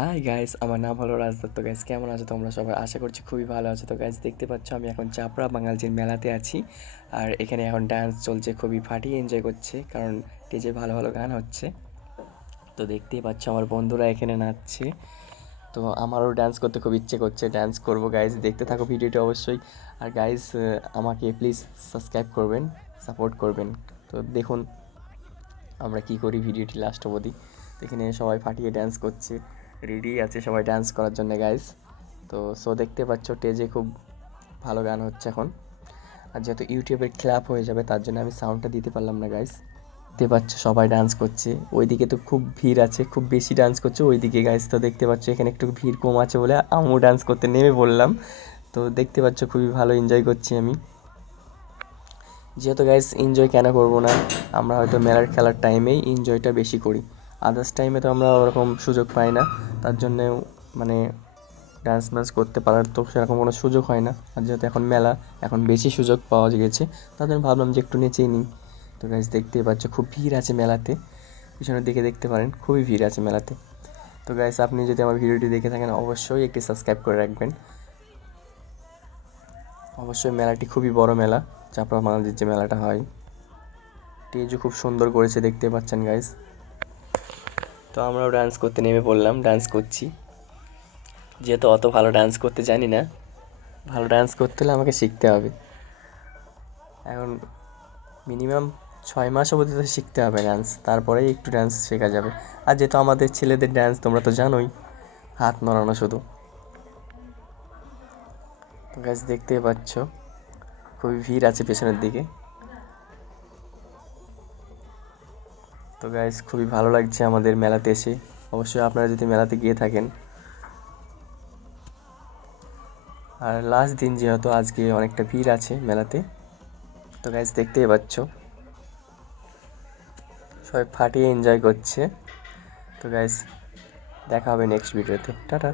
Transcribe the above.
Hi guys, আমার নাম হলো রাজদত্ত। তো গাইস, কেমন আছো তোমরা সবাই? আশা করছি খুবই ভালো আছো। তো গাইস, দেখতে পাচ্ছ আমি এখন চাপড়া বাঙালজির মেলাতে আছি। আর এখানে এখন ডান্স চলছে, খুবই ফাটিয়ে এনজয় করছে, কারণ স্টেজে ভালো ভালো গান হচ্ছে। তো দেখতেই পাচ্ছ আমার বন্ধুরা এখানে নাচছে। তো আমারও ডান্স করতে খুব ইচ্ছে করছে, ডান্স করবো। গাইস, দেখতে থাকো ভিডিওটা অবশ্যই। আর গাইস, আমাকে প্লিজ সাবস্ক্রাইব করবেন, সাপোর্ট করবেন। তো দেখুন আমরা কি করি ভিডিওটি লাস্ট অবধি। তো এখানে সবাই ফাটিয়ে ডান্স করছে, রেডি আছে সবাই ডান্স করার জন্য গাইস। তো দেখতে পাচ্ছ স্টেজে খুব ভালো গান হচ্ছে এখন। আর যেহেতু ইউটিউবের ক্ল্যাপ হয়ে যাবে, তার জন্য আমি সাউন্ডটা দিতে পারলাম না গাইস। দেখতে পাচ্ছ সবাই ডান্স করছে, ওইদিকে তো খুব ভিড় আছে, খুব বেশি ডান্স করছে ওইদিকে গাইস। তো দেখতে পাচ্ছ এখানে একটু ভিড় কম আছে বলে আমিও ডান্স করতে নেমে পড়লাম। তো দেখতে পাচ্ছ খুবই ভালো এনজয় করছি আমি। যেহেতু গাইস এনজয় কেন করবো না, আমরা হয়তো মেলার খেলার টাইমেই এনজয়টা বেশি করি, আদার্স টাইমে তো আমরা ওরকম সুযোগ পাই না। তার জন্যে মানে ডান্স ম্যান্স করতে পারার তো সেরকম কোনো সুযোগ হয় না। আর যেহেতু এখন মেলা, এখন বেশি সুযোগ পাওয়া গেছে, তার জন্য ভাবলাম যে একটু নেচেই নিই। তো গাইস, দেখতেই পাচ্ছ খুব ভিড় আছে মেলাতে, পিছনের দিকে দেখতে পারেন খুবই ভিড় আছে মেলাতে। তো গাইস, আপনি যদি আমার ভিডিওটি দেখে থাকেন অবশ্যই একটি সাবস্ক্রাইব করে রাখবেন। অবশ্যই মেলাটি খুবই বড় মেলা, চাপড়া বাঙালির যে মেলাটা হয়। স্টেজও খুব সুন্দর করেছে, দেখতে পাচ্ছেন গাইস। তো আমরাও ডান্স করতে নেমে পড়লাম, ডান্স করছি। যেহেতু অত ভালো ডান্স করতে জানি না, ভালো ডান্স করতে হলে আমাকে শিখতে হবে। এখন মিনিমাম 6 মাস অবধি তো শিখতে হবে ডান্স, তারপরেই একটু ডান্স শেখা যাবে। আর যেহেতু আমাদের ছেলেদের ডান্স তোমরা তো জানোই, হাত নড়ানো শুধু। তো গাইস, দেখতেই পাচ্ছ খুবই ভিড় আছে পেছনের দিকে। তো গাইস, খুবই ভালো লাগছে আমাদের মেলাতে এসে। অবশ্যই আপনারা যদি মেলাতে গিয়ে থাকেন। আর লাস্ট দিন যেহেতু, আজকে অনেকটা ভিড় আছে মেলাতে। তো গাইস, দেখতেই পাচ্ছ সবাই ফাটিয়ে এনজয় করছে। তো গাইস, দেখা হবে নেক্সট ভিডিওতে। টাটা।